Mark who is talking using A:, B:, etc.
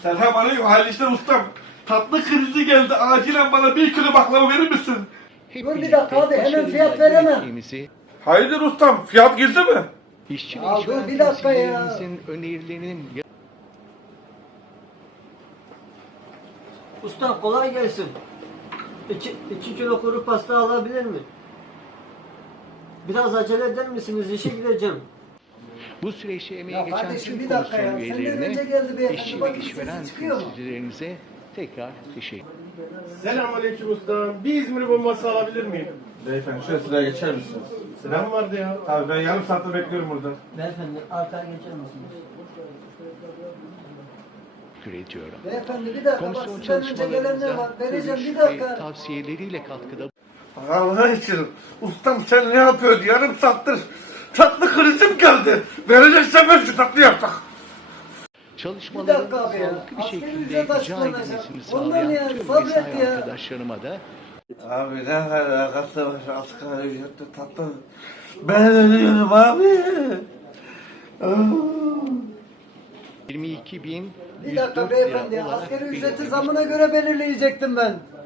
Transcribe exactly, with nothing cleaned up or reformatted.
A: Selamünaleyküm hayırlı işler ustam. Tatlı krizi geldi. Acilen bana bir kilo baklava verir misin?
B: Dur bir dakika abi, hemen fiyat veremem.
A: Hayırdır ustam? Fiyat girdi mi?
B: Ya dur bir dakika ya.
C: Önerilerinin
D: Ustam kolay gelsin. İki, iki kilo kuru pasta alabilir mi? Biraz acele eder misiniz? İşe gideceğim.
C: bu süreçte emeği
B: Ya
C: geçen
B: kardeşim,
C: tüm
B: bir dakika
C: komisyon
B: ya. Senden
C: üyelerine,
B: önce geldi beyefendi.
C: işçi ve
B: Bakın
C: işveren
B: sesi çıkıyor mu?
C: temsilcilerimize tekrar teşekkür ederim.
E: Selamünaleyküm usta. Bir İzmir bombası alabilir miyim?
A: Beyefendi şöyle sıraya geçer misiniz?
E: Sıram vardı ya.
A: Abi ben yarım saattir bekliyorum burada.
D: Beyefendi arkaya geçer misiniz?
C: Teşekkür ediyorum.
B: Beyefendi bir dakika, bak
C: Komisyon
B: sizden önce gelenler
C: çalışmalarımıza
B: var. Vereceğim
C: görüş
B: bir
C: ve
B: dakika.
C: tavsiyeleriyle katkıda
A: Allah için ustam sen ne yapıyordu? Yarım saattir tatlı krizim geldi. Vereceksen ver şu tatlı yaptık.
C: çalışmaların
B: Bir dakika abi ya.
C: sağlıklı bir
B: Asgari
C: şekilde
B: ücret
C: icra
B: açıklanacak.
C: edilmesini
B: Ondan
C: sağlayan
B: yani,
C: tüm
B: sabret
C: mesai
B: ya.
C: arkadaşlarıma da
A: Abi ne alakası var asgari ücretle tatlı? Ben ölüyorum abi.
C: yirmi iki bin
B: Bir dakika beyefendi ya. Asgari ücreti zamına göre belirleyecektim ben.